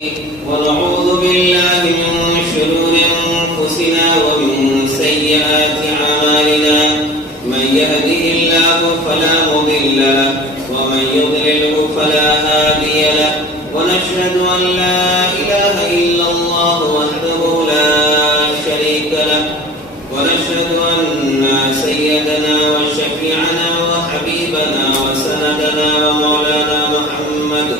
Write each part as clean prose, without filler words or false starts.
ونعوذ بالله من شرور أنفسنا ومن سيئات أعمالنا من يهده الله فلا مضل له ومن يضلله فلا هادي له ونشهد أن لا إله إلا الله وحده لا شريك له ونشهد أن سيدنا وشفيعنا وحبيبنا وسندنا ومولانا محمد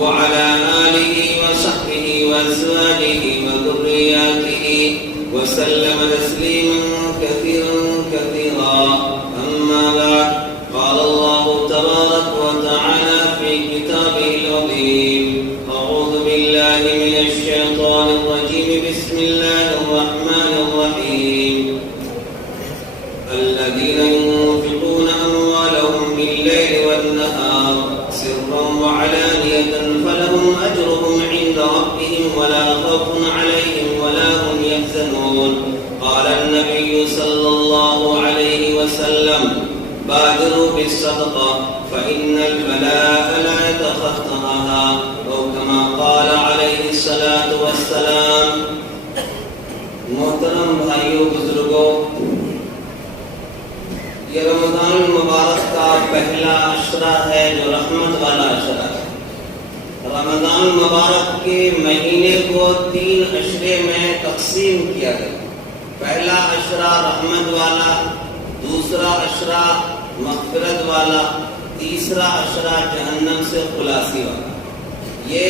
وعلى آله وصحبه وأزواجه وذرياته وسلم تسليما كثيرا كثيرا. أما بعد، قال الله تبارك وتعالى في كتابه العظيم: أعوذ بالله من الشيطان الرجيم، بسم الله الرحمن الرحيم. الذين ينفقون أموالهم بالليل والنهار سرا وعلانية فلهم أجرهم عند ربهم ولا خوف عليهم ولا هم يحزنون. قال النبي صلى الله عليه وسلم: بادروا بالصدقة فإن البلاء لا يتخطاها، أو كما قال عليه الصلاة والسلام. محترم بھائیوں بزرگوں، یہ رمضان المبارک کا پہلا عشرہ ہے جو رحمت والا عشرہ ہے. رمضان المبارک کے مہینے کو 3 عشرے میں تقسیم کیا گیا. پہلا عشرہ رحمت والا، دوسرا عشرہ مغفرت والا، تیسرا عشرہ جہنم سے خلاصی والا. یہ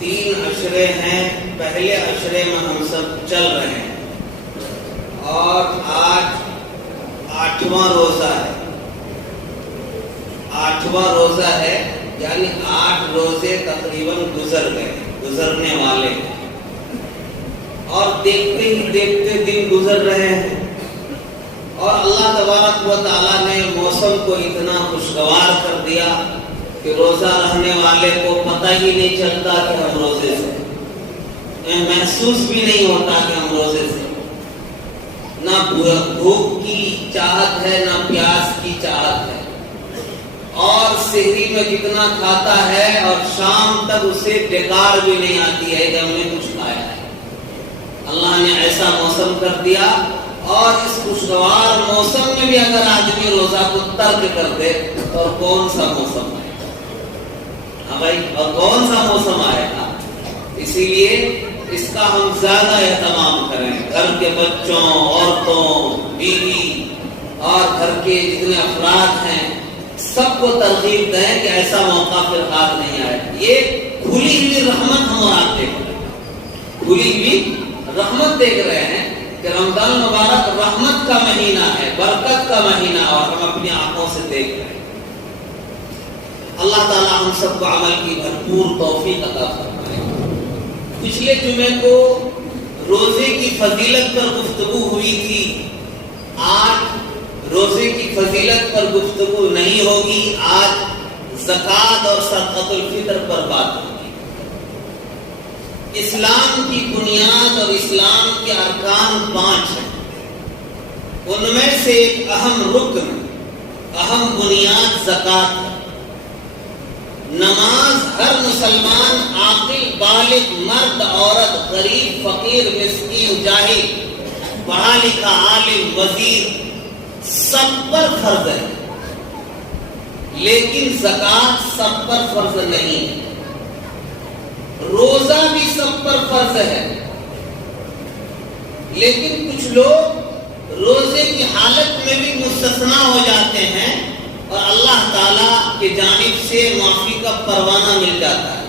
3 عشرے ہیں. پہلے عشرے میں ہم سب چل رہے ہیں اور آج 8واں روزہ ہے. 8واں روزہ ہے، یعنی 8 روزے تقریباً گزرنے والے ہیں. اور دیکھتے ہی دیکھتے دن گزر رہے ہیں اور اللہ تبارک و تعالیٰ نے موسم کو اتنا خوشگوار کر دیا کہ روزہ رہنے والے کو پتہ ہی نہیں چلتا کہ ہم روزے سے، محسوس بھی نہیں ہوتا کہ ہم روزے سے. نہ بھوک کی چاہت ہے نہ پیاس کی چاہت ہے، اور سحری میں کتنا کھاتا ہے اور شام تک اسے ڈکار بھی نہیں آتی ہے کہ ہم نے کچھ کھایا ہے. اللہ نے ایسا موسم کر دیا، اور اس خوشگوار موسم میں بھی اگر آدمی روزہ کو ترک کر دے تو کون سا موسم آئے گا؟ ہاں بھائی، اور کون سا موسم آئے گا؟ اسی لیے اس کا ہم زیادہ اہتمام کریں. گھر کے بچوں، عورتوں، بیوی اور گھر کے جتنے افراد ہیں سب کو ترغیب دیں کہ ایسا موقع پھر ہاتھ نہیں آئے. یہ کھلی ہوئی رحمت ہم آپ دیکھ رہے ہیں، کھلی ہوئی رحمت دیکھ رہے ہیں کہ رمضان مبارک رحمت کا مہینہ ہے، برکت کا مہینہ، اور ہم اپنی آنکھوں سے دیکھ رہے ہیں. اللہ تعالیٰ ہم سب کو عمل کی بھرپور توفیق عطا فرمائے. پچھلے جمعے کو روزے کی فضیلت پر گفتگو ہوئی تھی. آج روزے کی فضیلت پر گفتگو نہیں ہوگی، آج زکوٰۃ اور صدقۃ الفطر پر بات ہوگی. اسلام کی بنیاد اور اسلام کے ارکان 5 ہیں. ان میں سے ایک اہم رکن، اہم بنیاد زکوٰۃ ہے. نماز ہر مسلمان، عاقل، بالغ، مرد، عورت، غریب، فقیر، مسکین، جاہل، پڑھا لکھا، عالم، وزیر، سب پر فرض ہے. لیکن زکوٰۃ سب پر فرض نہیں ہے. روزہ بھی سب پر فرض ہے، لیکن کچھ لوگ روزے کی حالت میں بھی مستثنا ہو جاتے ہیں اور اللہ تعالیٰ کی جانب سے معافی کا پروانہ مل جاتا ہے.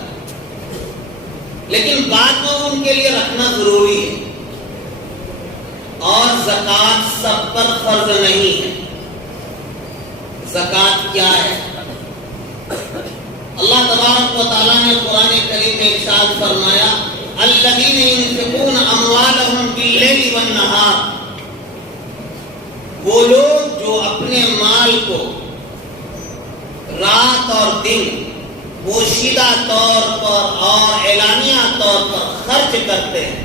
لیکن بعد میں ان کے لیے رکھنا ضروری ہے. اور زکوٰۃ سب پر فرض نہیں ہے. زکوٰۃ کیا ہے؟ اللہ تبارک و تعالیٰ نے قرآن کریم میں ارشاد فرمایا: الذین ينفقون اموالهم باللیل والنہار. وہ لوگ جو اپنے مال کو رات اور دن پوشیدہ طور پر اور اعلانیہ طور پر خرچ کرتے ہیں،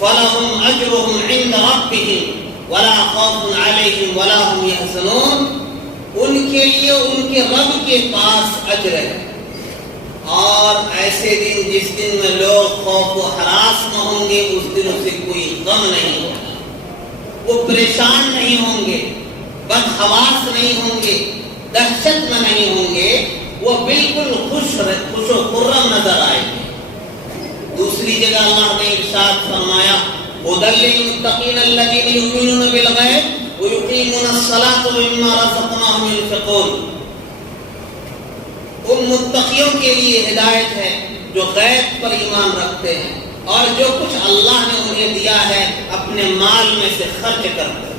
فَلَهُمْ أَجْرُهُمْ عِنْدَ رَبِّهِمْ وَلَا خَوْفٌ عَلَيْهِمْ وَلَا هُمْ يَحْزَنُونَ. ان کے لیے ان کے رب کے پاس اجر ہے اور ایسے دن جس دن میں لوگ خوف و ہراس میں ہوں گے، اس دن اسے کوئی غم نہیں ہوگا، وہ پریشان نہیں ہوں گے، بدحواس نہیں ہوں گے، دہشت میں نہیں ہوں گے، وہ بالکل خوش و خرم نظر آئے گے۔ دوسری جگہ اللہ نے ارشاد فرمایا هُدًى لِّلْمُتَّقِينَ الَّذِينَ يُؤْمِنُونَ بِالْغَيْبِ وَيُقِيمُونَ الصَّلَاةَ وَمِمَّا رَزَقْنَاهُمْ يُنفِقُونَ۔ ان متقیوں کے لیے ہدایت ہے جو غیب پر ایمان رکھتے ہیں اور جو کچھ اللہ نے انہیں دیا ہے اپنے مال میں سے خرچ کرتے ہیں۔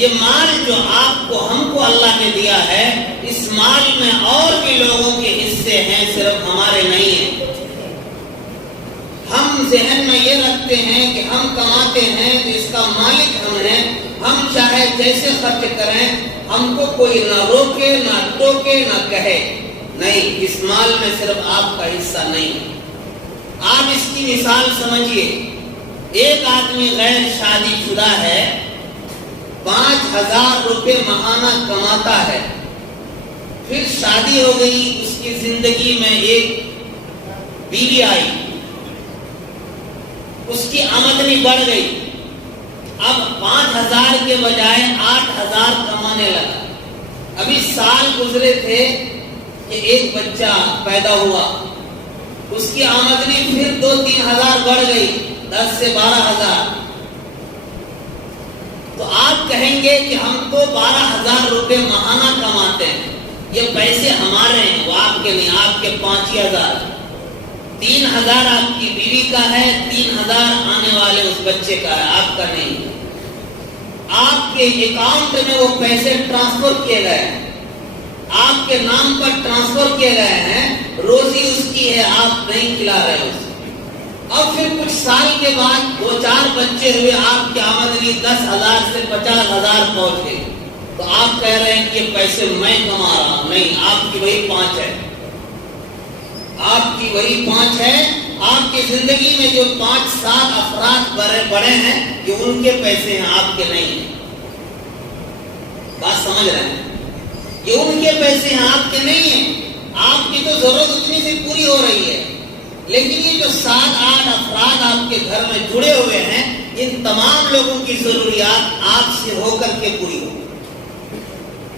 یہ مال جو آپ کو ہم کو اللہ نے دیا ہے، اس مال میں اور بھی لوگوں کے حصے ہیں، صرف ہمارے نہیں ہیں۔ ہم ذہن میں یہ رکھتے ہیں کہ ہم کماتے ہیں تو اس کا مالک ہم ہیں، ہم چاہے جیسے خرچ کریں، ہم کو کوئی نہ روکے، نہ ٹوکے، نہ کہے۔ نہیں، اس مال میں صرف آپ کا حصہ نہیں ہے۔ آپ اس کی مثال سمجھیے، ایک آدمی غیر شادی شدہ ہے، 5,000 روپے ماہانہ کماتا ہے، پھر شادی ہو گئی، اس کی زندگی میں ایک بیوی آئی، اس کی آمدنی بڑھ گئی، اب 5,000 کے بجائے 8,000 کمانے لگا۔ ابھی سال گزرے تھے کہ ایک بچہ پیدا ہوا، اس کی آمدنی پھر 2-3,000 بڑھ گئی، 10 سے 12,000۔ تو آپ کہیں گے کہ ہم تو 12,000 روپے ماہانہ کماتے ہیں، یہ پیسے ہمارے ہیں، وہ آپ کے نہیں، آپ کے 5,000۔ 3,000 آپ کی بیوی کا ہے، 3,000 آنے والے اس بچے کا ہے، آپ کا نہیں۔ آپ کے اکاؤنٹ میں وہ پیسے ٹرانسفر کیے گئے ہیں، آپ کے نام پر ٹرانسفر کیے گئے ہیں، روزی اس کی ہے، آپ نہیں کھلا رہے اسے۔ اب پھر کچھ سال کے بعد 2-4 بچے ہوئے، آپ کی آمدنی 10,000 سے 50,000 پہنچ گئی، تو آپ کہہ رہے ہیں کہ یہ پیسے میں کما رہا ہوں۔ نہیں، آپ کی وہی 5 ہے، آپ کی وہی 5 ہے۔ آپ کی زندگی میں جو 5-7 افراد بڑے ہیں، یہ ان کے پیسے ہیں، آپ کے نہیں ہیں۔ بات سمجھ رہے ہیں؟ یہ ان کے پیسے ہیں، آپ کے نہیں ہیں۔ آپ کی تو ضرورت اتنی سی پوری ہو رہی ہے، لیکن یہ جو 7-8 افراد آپ کے گھر میں جڑے ہوئے ہیں، ان تمام لوگوں کی ضروریات آپ سے ہو کر کے پوری ہو۔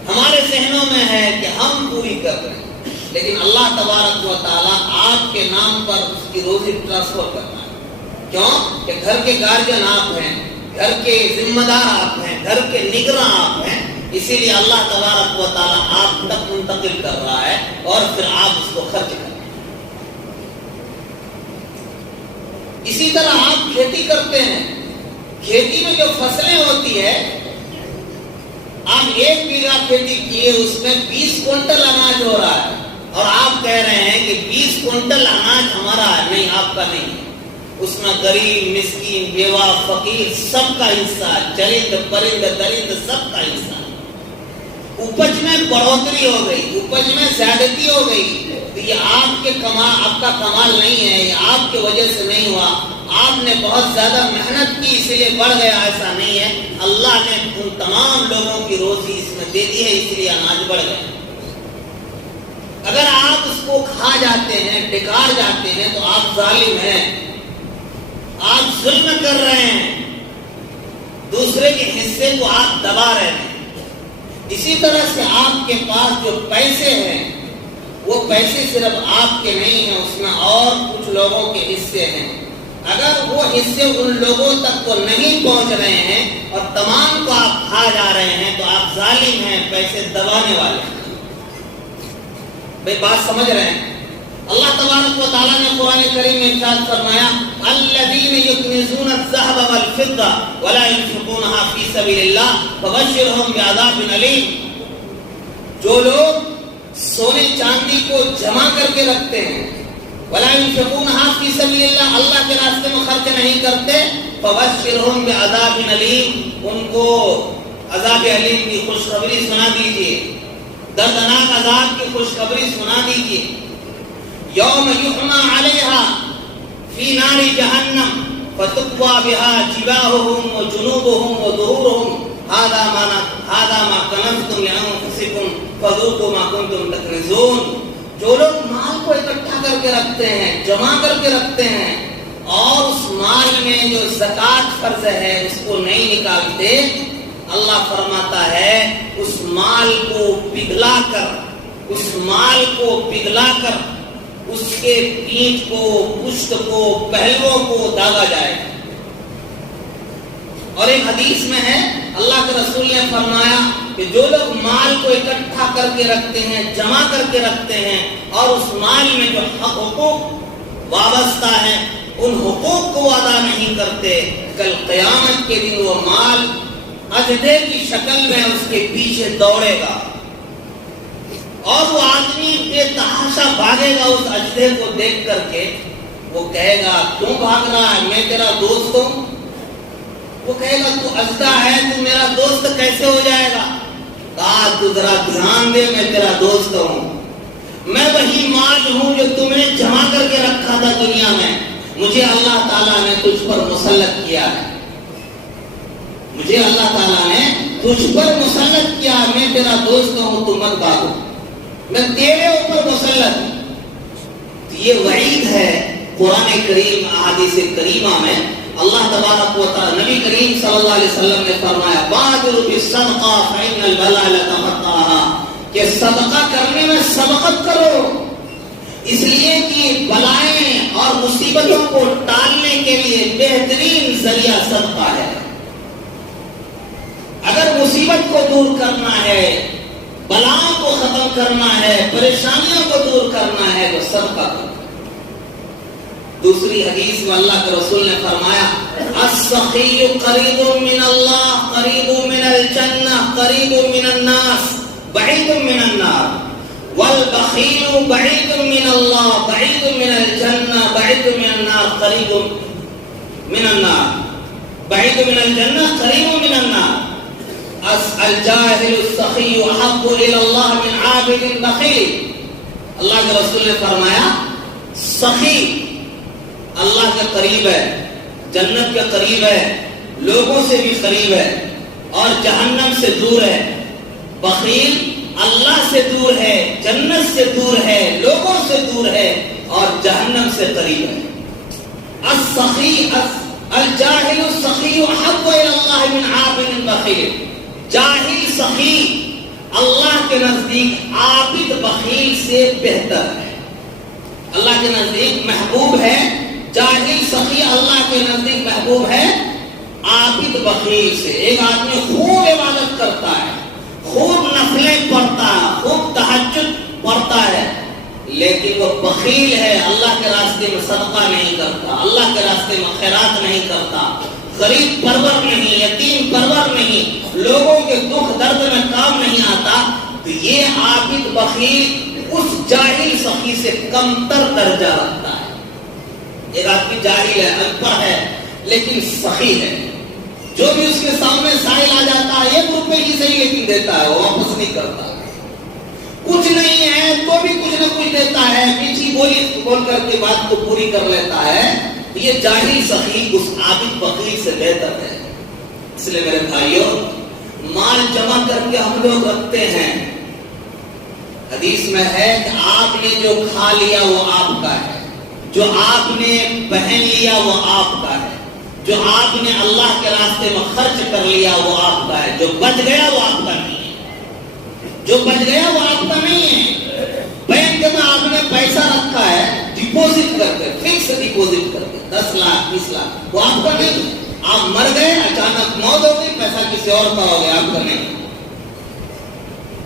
ہمارے ذہنوں میں ہے کہ ہم پوری کر رہے ہیں، لیکن اللہ تبارک و تعالیٰ آپ کے نام پر اس کی روزی ٹرانسفر کرتا ہے۔ کیوں؟ کہ گھر کے گارجن آپ ہیں، گھر کے ذمہ دار آپ ہیں، گھر کے نگراں آپ ہیں، اسی لیے اللہ تبارک و تعالیٰ آپ تک منتقل کر رہا ہے اور پھر آپ اس کو خرچ کریں۔ اسی طرح آپ کھیتی کرتے ہیں، کھیتی میں جو فصلیں ہوتی ہے، آپ 1 بیگھہ کھیتی کیے، اس میں 20 کوئنٹل اناج ہو رہا ہے، اور آپ کہہ رہے ہیں کہ 20 کوئنٹل اناج ہمارا ہے۔ نہیں، آپ کا نہیں، اس میں غریب، مسکین، بیوہ، فقیر سب کا حصہ ہے، چرند پرند درند سب کا حصہ ہے۔ اپج میں بڑھوتری ہو گئی، اپج میں زیادتی ہو گئی، تو یہ آپ کا کمال نہیں ہے، یہ آپ کی وجہ سے نہیں ہوا، آپ نے بہت زیادہ محنت کی اس لیے بڑھ گیا، ایسا نہیں ہے۔ اللہ نے ان تمام لوگوں کی روزی اس میں دے دی ہے، اس لیے اناج بڑھ گیا۔ اگر آپ اس کو کھا جاتے ہیں، ڈکار جاتے ہیں، تو آپ ظالم ہیں، آپ ظلم کر رہے ہیں، دوسرے کے حصے کو آپ دبا رہے ہیں۔ اسی طرح سے آپ کے پاس جو پیسے ہیں، وہ پیسے صرف آپ کے نہیں ہیں، اس میں اور کچھ لوگوں کے حصے ہیں۔ اگر وہ حصے ان لوگوں تک کو نہیں پہنچ رہے ہیں اور تمام کو آپ کھا جا رہے ہیں، تو آپ ظالم ہیں، پیسے دبانے والے ہیں۔ بھئی بات سمجھ رہے ہیں؟ اللہ تبارک و تعالیٰ نے قرآن کریم میں ارشاد فرمایا الذین یکنزون الذهب والفضة ولا ينفقونها فی سبیل اللہ فبشرهم بعذاب علیم۔ جو لوگ سونے چاندی کو جمع کر کے رکھتے ہیں، ولا ينفقونها فی سبیل اللہ، اللہ کے راستے میں خرچ نہیں کرتے، فبشرهم بعذاب علیم، ان کو عذاب علیم کی خوشخبری سنا دیجیے، دردناک عذاب کی خوشخبری سنا دیجیے۔ یوم یحمى علیہا فی نار جہنم فتقوی بها جباہہم وجنوبہم وظہورہم ھذا ما کنزتم لانفسکم فذوقوا ما کنتم تکنزون۔ جو لوگ مال کو اکٹھا کر کے رکھتے ہیں، جمع کر کے رکھتے ہیں اور اس مال میں جو زکات فرض ہے اس کو نہیں نکالتے، اللہ فرماتا ہے اس مال کو پگھلا کر، اس مال کو پگھلا کر اس کے پیٹھ کو، پشت کو، پہلوؤں کو داغا جائے گا۔ اور ایک حدیث میں ہے اللہ کے رسول نے فرمایا کہ جو لوگ مال کو اکٹھا کر کے رکھتے ہیں، جمع کر کے رکھتے ہیں اور اس مال میں جو حقوق وابستہ ہیں ان حقوق کو ادا نہیں کرتے، کل قیامت کے دن وہ مال اجدے کی شکل میں اس کے پیچھے دوڑے گا اور وہ آدمی بے تحاشا بھاگے گا اس اجدے کو دیکھ کر کے۔ وہ کہے گا کیوں بھاگ رہا ہے، میں تیرا دوست ہوں۔ وہ کہے گا تو اجدہ ہے، تو میرا دوست کیسے ہو جائے گا؟ کہا تو ذرا دھیان دے، میں تیرا دوست ہوں، میں وہی مال ہوں جو تم نے جمع کر کے رکھا تھا دنیا میں، مجھے اللہ تعالیٰ نے تجھ پر مسلط کیا ہے، مجھے اللہ تعالیٰ نے تجھ پر مسلط کیا، میں تیرا دوست ہوں، تو مت بھاگو، میں تیرے اوپر مسلط ہوں۔ تو یہ وعید ہے قرآن کریم، احادیث کریمہ میں اللہ تبارک و تعالی، نبی کریم صلی اللہ علیہ وسلم نے فرمایا بادروا بالصدقہ فإن البلاء لتقطعها، کہ صدقہ کرنے میں سبقت کرو، اس لیے کہ بلائیں اور مصیبتوں کو ٹالنے کے لیے بہترین ذریعہ صدقہ ہے۔ اگر مصیبت کو دور کرنا ہے، بلاؤں کو ختم کرنا ہے، پریشانیوں کو دور کرنا ہے تو صدقہ کرو۔ دوسری حدیث میں اللہ کے رسول نے فرمایا السخی قریب من اللہ، قریب من الجنہ، قریب من الناس، بعید من النار، والبخیل بعید من اللہ، بعید من الجنہ، بعید من النار، قریب من النار، بعید من الجنہ، قریب من النار، الجاہل السخی احب الی اللہ من عابد بخیل۔ اللہ کے رسول نے فرمایا سخی اللہ کے قریب ہے، جنت کے قریب ہے، لوگوں سے بھی قریب ہے اور جہنم سے دور ہے۔ بخیل اللہ سے دور ہے، جنت سے دور ہے، لوگوں سے دور ہے اور جہنم سے قریب ہے۔ السخی الجاہل السخی احب الی اللہ من عابد بخیل، جاہل سخی اللہ کے نزدیک عابد بخیل سے بہتر ہے، اللہ کے نزدیک محبوب ہے۔ جاہل سخی اللہ کے نزدیک محبوب ہے عابد بخیل سے۔ ایک آدمی خوب عبادت کرتا ہے، خوب نفلیں پڑھتا ہے، خوب تہجد پڑھتا ہے، لیکن وہ بخیل ہے، اللہ کے راستے میں صدقہ نہیں کرتا، اللہ کے راستے میں خیرات نہیں کرتا، غریب پرور نہیں، یتیم پرور نہیں، لوگوں کے دکھ درد میں کام نہیں آتا، تو یہ عابد بخیل اس جاہل سخی سے کمتر درجہ رکھتا ہے۔ ایک آدمی جاہل ہے، ان پڑھ ہے، لیکن سخی ہے، جو بھی اس کے سامنے سائل آ جاتا ہے 1 روپے ہی صحیح لیکن دیتا ہے، وہ واپس نہیں کرتا، کچھ نہیں ہے تو بھی کچھ نہ کچھ دیتا ہے، میٹھی بولی بول کر کے بات کو پوری کر لیتا ہے۔ یہ جاہل سخی اس عابد بخیل سے بہتر ہے۔ اس لیے میرے بھائیوں، مال جمع کر کے ہم لوگ رکھتے ہیں، حدیث میں ہے کہ آپ نے جو کھا لیا وہ آپ کا ہے، جو آپ نے پہن لیا وہ آپ کا ہے، جو آپ نے اللہ کے راستے میں خرچ کر لیا وہ آپ کا ہے، جو بچ گیا وہ آپ کا نہیں ہے، جو بچ گیا وہ آپ کا نہیں ہے۔ بینک میں آپ نے پیسہ رکھا ہے ڈپوزٹ کر کے، فکس ڈپوزٹ کر کے 10 لاکھ 20 لاکھ، وہ آپ کا نہیں ہے۔ آپ مر گئے، اچانک موت ہو گئی، پیسہ کسی اور کا ہو گیا، آپ کا نہیں۔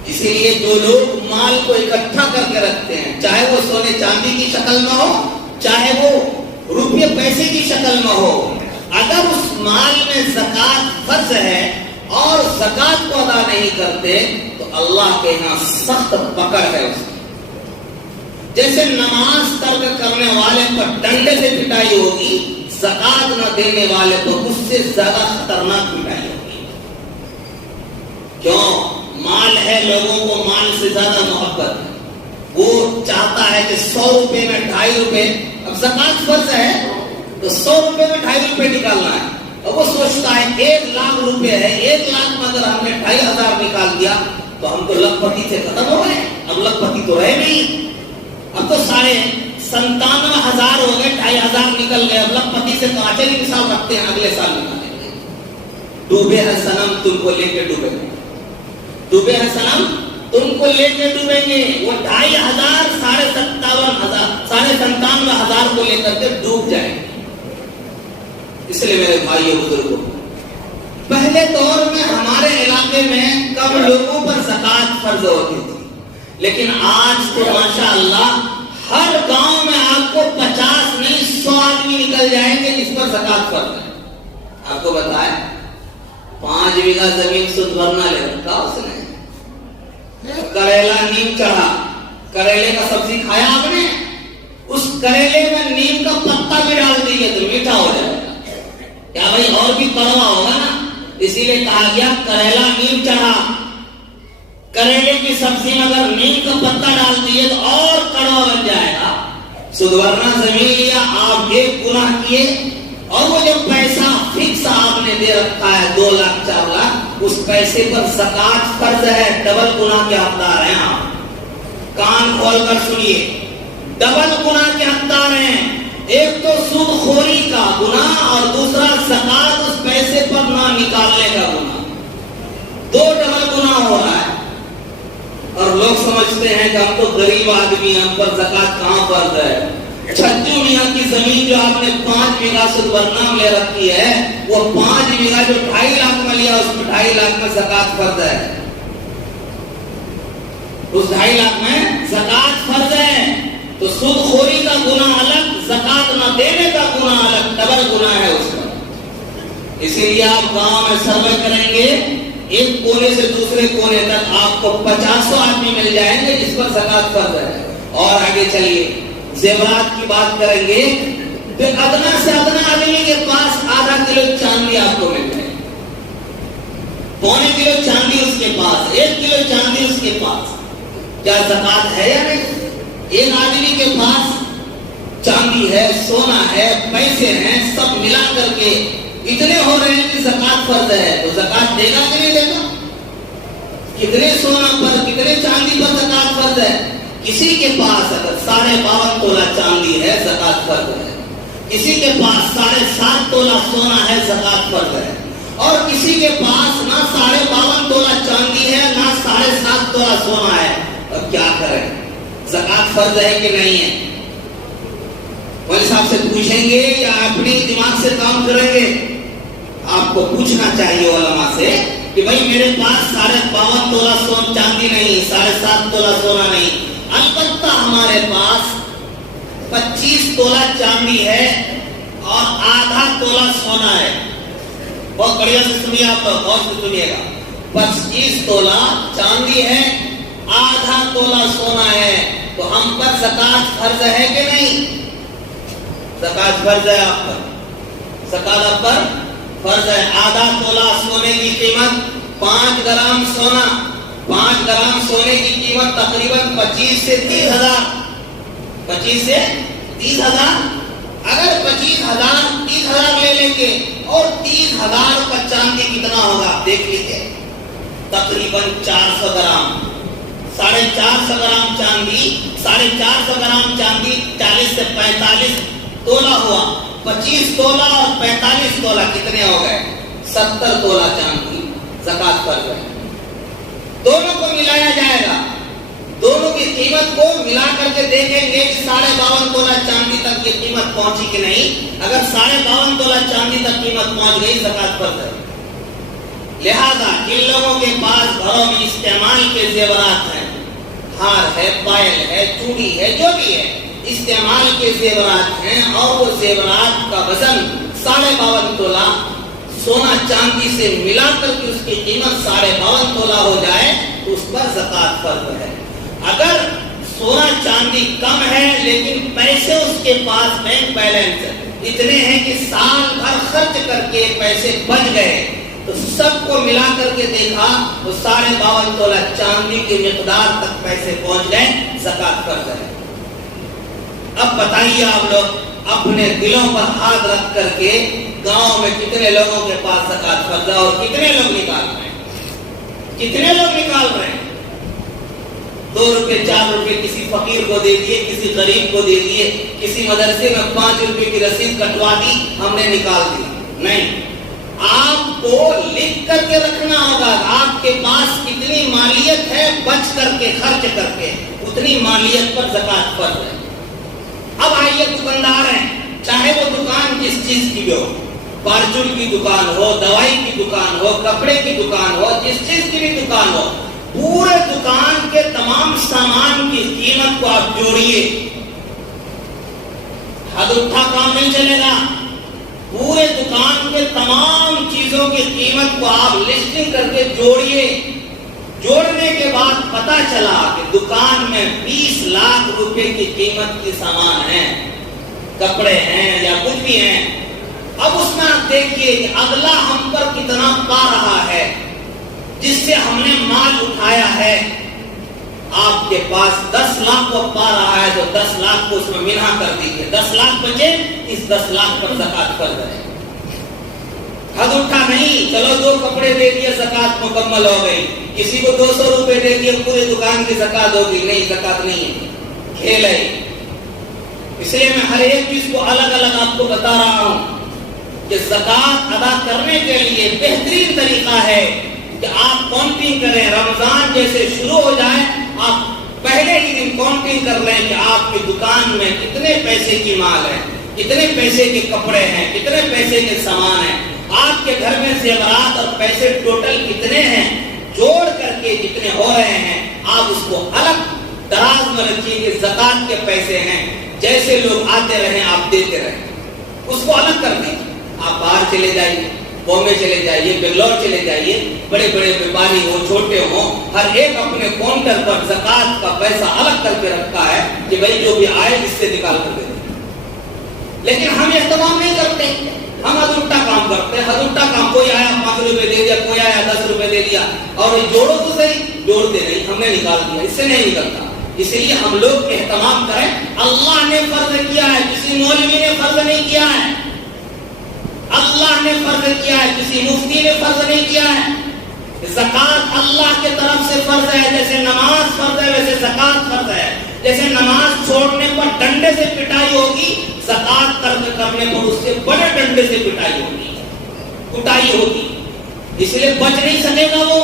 اسی لیے جو لوگ مال کو اکٹھا کر کے رکھتے ہیں، چاہے وہ سونے چاندی کی شکل میں ہو، چاہے وہ روپے پیسے کی شکل میں ہو، اگر اس مال میں زکات فرض ہے اور زکات کو ادا نہیں کرتے تو اللہ کے ہاں سخت پکڑ ہے اس کی۔ جیسے نماز ترک کرنے والے پر ڈنڈے سے پٹائی ہوگی، زکات نہ دینے والے پر اس سے زیادہ خطرناک پٹائی ہوگی۔ کیوں؟ مال ہے، لوگوں کو مال سے زیادہ محبت ہے، وہ چاہتا ہے کہ 100 روپے میں 2.5 روپے، اب زکات فرض ہے تو 100 روپے میں 2.5 روپے نکالنا ہے، اور وہ سوچتا ہے 1 لاکھ روپے ہے، 1 لاکھ میں اگر ہم نے 2,500 نکال دیا تو ہم تو لکھ پتی سے ختم ہو گئے، اب لکھ پتی تو رہے نہیں، اب تو 97,000 ہو گئے، 2,500 نکل گئے، اب لکھپتی سے کانچے کی حساب رکھتے ہیں اگلے سال نکالیں گے. ڈوبے ہے صنم تم کو لے کے ڈوبیں گے، ڈوبے ہے صنم تم کو لے کے ڈوبیں گے. وہ 2,500 97,000 کو لے کر کے ڈوب جائیں گے. اس لیے میرے بھائی بزرگوں، پہلے دور میں ہمارے علاقے میں کم لوگوں پر زکوٰۃ فرض ہوتی تھی، لیکن آج تو ماشاءاللہ ہر گاؤں میں آپ کو 50 نہیں 100 آدمی نکل جائیں گے جس پر زکوٰۃ فرض ہے. آپ کو بتائیں 5 بیگھہ زمین سود بھرنا لے رکھا اس نے، کریلا نیم چڑھا، کریلے کا سبزی کھایا آپ نے، اس کریلے میں نیم کا پتا بھی ڈال دیجیے تو میٹھا ہو جائے گا. کیا بھائی اور بھی کڑوا ہوگا نا، اسی لیے کہا گیا کریلا نیم چڑھا. کریلے کی سبزی میں اگر نیم کا پتا ڈال دیے تو اور کڑوا بن جائے گا. سود بھرنا زمین لیا، آپ ایک گناہ کیے، اور وہ جو پیسہ فکس آپ نے دے رکھا ہے 2 لاکھ 4 لاکھ، اس پیسے پر زکوٰۃ فرض ہے. ڈبل گناہ کے حقدار ہیں آپ. کان کھول کر سنیے، ڈبل گناہ کے حقدار ہیں. ایک تو سود خوری کا گناہ اور دوسرا زکوٰۃ اس پیسے پر نہ نکالنے کا گناہ. 2 ڈبل گناہ ہو رہا ہے. اور لوگ سمجھتے ہیں کہ ہم تو غریب آدمی ہیں، ہم پر زکوٰۃ کہاں فرض ہے. چھجو میاں کی زمین جو آپ نے 5 بیگھہ سود برنام لے رکھی ہے، وہ 5 بیگھہ جو 2.5 لاکھ میں لیا، اس میں 2.5 لاکھ میں زکوٰۃ فرض ہے. اس 2.5 لاکھ میں زکوٰۃ فرض ہے. تو سود خوری کا گناہ الگ، زکوٰۃ نہ دینے کا گناہ الگ، ڈبل گناہ ہے اس کا. اسی لیے آپ گاؤں میں سروے کریں گے، ایک کونے سے دوسرے کونے تک آپ کو 50 آدمی مل جائیں گے جس پر زکوٰۃ فرض ہے. اور آگے چلیے، زیورات کی بات کریں گے تو ادنا سے ادنا آدمی کے پاس آدھا کلو چاندی آپ کو مل جائے، پونے کلو چاندی اس کے پاس، 1 کلو چاندی اس کے پاس. کیا زکوٰۃ ہے یا نہیں؟ ایک آدمی کے پاس چاندی ہے، سونا ہے، پیسے ہیں، سب ملا کر کے اتنے ہو رہے ہیں کہ زکوٰۃ فرض ہے. تو زکوٰۃ دے گا کہ نہیں دے گا؟ کتنے سونا پر، کتنے چاندی پر زکوٰۃ فرض ہے؟ کسی کے پاس اگر 52.5 تولہ چاندی ہے زکوٰۃ فرض ہے، کسی کے پاس 7.5 تولہ سونا ہے زکوٰۃ فرض ہے، اور کسی کے پاس نہ 52.5 تولہ چاندی ہے نہ 7.5 تولہ سونا ہے. اب کیا کریں؟ زکوٰۃ فرض ہے کہ نہیں ہے؟ مولوی صاحب سے پوچھیں گے یا اپنی دماغ سے کام کریں گے؟ آپ کو پوچھنا چاہیے علماء سے کہ بھائی میرے پاس 52.5 تولہ سون چاندی نہیں، 7.5 تولہ سونا نہیں، البتہ ہمارے پاس 25 تولہ چاندی ہے اور آدھا تولہ سونا ہے. بہت بڑھیا سے سنیے، آپ غور سے سنیے گا. 25 تولہ چاندی ہے، آدھا تولہ سونا ہے، تو ہم پر زکوٰۃ فرض ہے کہ نہیں؟ زکوٰۃ فرض ہے آپ پر، زکوٰۃ آپ پر فرض ہے. آدھا تولہ سونے کی قیمت 5 گرام سونا، 5 گرام سونے کی قیمت تقریباً 25 سے 30,000، 25 سے 30,000. اگر 25,000 لے لیں گے اور 30,000 کا چاندی کتنا ہوگا دیکھ لیجیے، تقریباً 400 گرام. 450 گرام چاندی، 450 گرام چاندی 40 سے 45 تولہ ہوا. 25 تولہ اور 45 تولہ کتنے ہو گئے؟ 70 تولہ چاندی زکوٰۃ فرض ہے. دونوں کو ملایا جائے گا، دونوں کی قیمت کو ملا کر کے دیکھیں گے کہ 52.5 تولہ چاندی تک یہ قیمت پہنچی کہ نہیں. اگر 52.5 تولہ چاندی تک قیمت پہنچ گئی زکوٰۃ فرض ہے. لہذا جن لوگوں کے پاس گھروں میں استعمال کے زیورات ہیں، ہار ہے، پائل ہے، چوڑی ہے، جو بھی ہے، استعمال کے زیورات ہیں اور وہ زیورات کا وزن 52.5 تولہ سونا چاندی سے ملا کر کے اس کی قیمت 52.5 تولہ ہو جائے تو اس پر زکوٰۃ فرض ہے. اگر سونا چاندی کم ہے لیکن پیسے اس کے پاس بینک بیلنس اتنے ہیں کہ سال بھر خرچ کر کے پیسے بچ گئے، تو سب کو ملا کر کے دیکھا تو 52.5 تولہ چاندی کی مقدار تک پیسے پہنچ گئے، زکوٰۃ فرض ہے. اب بتائیے آپ لوگ اپنے دلوں پر ہاتھ رکھ کر کے گاؤں میں کتنے لوگوں کے پاس زکوٰۃ فرض ہے اور کتنے لوگ نکال رہے ہیں؟ کتنے لوگ نکال رہے ہیں؟ 2 روپے 4 روپے کسی فقیر کو دے دیے, کسی غریب کو دے دیے, کسی مدرسے میں 5 روپے کی رسید کٹوا دی, ہم نے نکال دی. نہیں, آپ کو لکھ کر کے رکھنا ہوگا. آپ کے پاس کتنی مالیت ہے, بچ کر کے خرچ کر کے اتنی مالیت پر زکات فرض ہے. اب آئیے دکاندار ہیں, چاہے وہ دکان کس چیز کی بھی ہو, فارچون کی دکان ہو, دوائی کی دکان ہو, کپڑے کی دکان ہو, جس چیز کی بھی دکان ہو, پورے دکان کے تمام سامان کی قیمت کو آپ جوڑیے. حد اٹھا کام نہیں چلے گا. پورے دکان کے تمام چیزوں کی قیمت کو آپ لسٹنگ کر کے جوڑیے. جوڑنے کے بعد پتا چلا کہ دکان میں 20 لاکھ روپے کی قیمت کے سامان ہیں, کپڑے ہیں یا کچھ بھی ہیں. اب اس میں آپ دیکھیے کہ اگلا ہم پر کتنا پا رہا ہے, جس سے ہم نے مال اٹھایا ہے. آپ کے پاس 10 لاکھ کو پا رہا ہے تو 10 لاکھ کو اس میں منہا کر دیجیے. 10 لاکھ بچے, اس 10 لاکھ پر زکات فرض ہے. حد اٹھا نہیں, چلو 2 کپڑے دے دیے زکات مکمل ہو گئی, کسی کو 200 روپے دے دیے پوری دکان کی زکات ہوگی. نہیں, زکات نہیں ہے, کھیل ہے. اس لیے میں ہر ایک چیز کو الگ الگ آپ کو بتا رہا ہوں کہ زکات ادا کرنے کے لیے بہترین طریقہ ہے کہ آپ کاؤنٹنگ کریں. رمضان جیسے شروع ہو جائے, آپ پہلے ہی دن کاؤنٹنگ کر لیں کہ آپ کی دکان میں کتنے پیسے کی مال ہے, کتنے پیسے کے کپڑے ہیں, کتنے پیسے کے سامان ہیں, آپ کے گھر میں زیورات اور پیسے ٹوٹل کتنے ہیں. جوڑ کر کے جتنے ہو رہے ہیں آپ اس کو الگ دراز میں رکھیے کہ زکات کے پیسے ہیں. جیسے لوگ آتے رہیں آپ دیتے رہیں, اس کو الگ کر دیجیے. آپ باہر چلے جائیے, بامبے چلے جائیے, بنگلور چلے جائیے, بڑے بڑے ویپاری ہوں چھوٹے ہوں, ہر ایک اپنے کاؤنٹر پر زکات کا پیسہ الگ کر کے رکھا ہے کہ بھائی جو بھی آئے اس سے نکال کر دے. لیکن ہم اہتمام نہیں کرتے, ہم حد الٹا کام کرتے ہیں. حد الٹا کام, کوئی آیا 5 روپے دے دیا, کوئی آیا 10 روپے دے دیا, اور یہ جوڑو تو صحیح, جوڑتے نہیں, ہم نے نکال دیا. اس سے نہیں نکلتا. اس لیے ہم لوگ اہتمام کریں. اللہ نے فرض کیا ہے, کسی مولوی نے فرض نہیں کیا ہے. اللہ نے فرض کیا ہے, کسی مفتی نے فرض نہیں کیا ہے. زکات اللہ کے طرف سے فرض ہے. جیسے نماز فرض ہے ویسے زکات فرض ہے. جیسے نماز چھوڑنے پر ڈنڈے سے پٹائی ہوگی, زکات ترک کرنے پر اس سے بڑے ڈنڈے سے پٹائی ہوگی, کٹائی ہوگی. اس لیے بچ نہیں سکے گا وہ.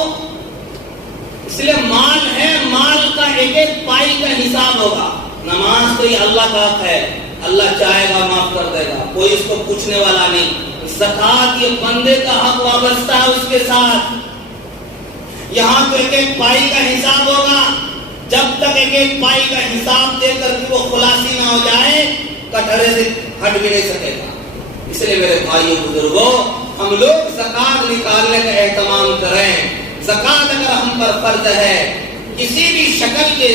اس لیے مال ہے, مال کا ایک ایک پائی کا حساب ہوگا. نماز تو یہ اللہ کا حق ہے, اللہ چاہے گا معاف کر دے گا, کوئی اس کو پوچھنے والا نہیں. زکات یہ بندے کا حق وابستہ ہے اس کے ساتھ. یہاں تو ایک ایک پائی کا حساب ہوگا. جب تک ایک ایک پائی کا حساب دے کر وہ خلاصی نہ ہو جائے, کٹہرے سے ہٹ بھی نہیں سکے گا. اس لیے میرے بھائیوں بزرگوں, ہم لوگ زکات نکالنے کا اہتمام کریں. زکات اگر ہم پر فرض ہے, کسی بھی شکل کے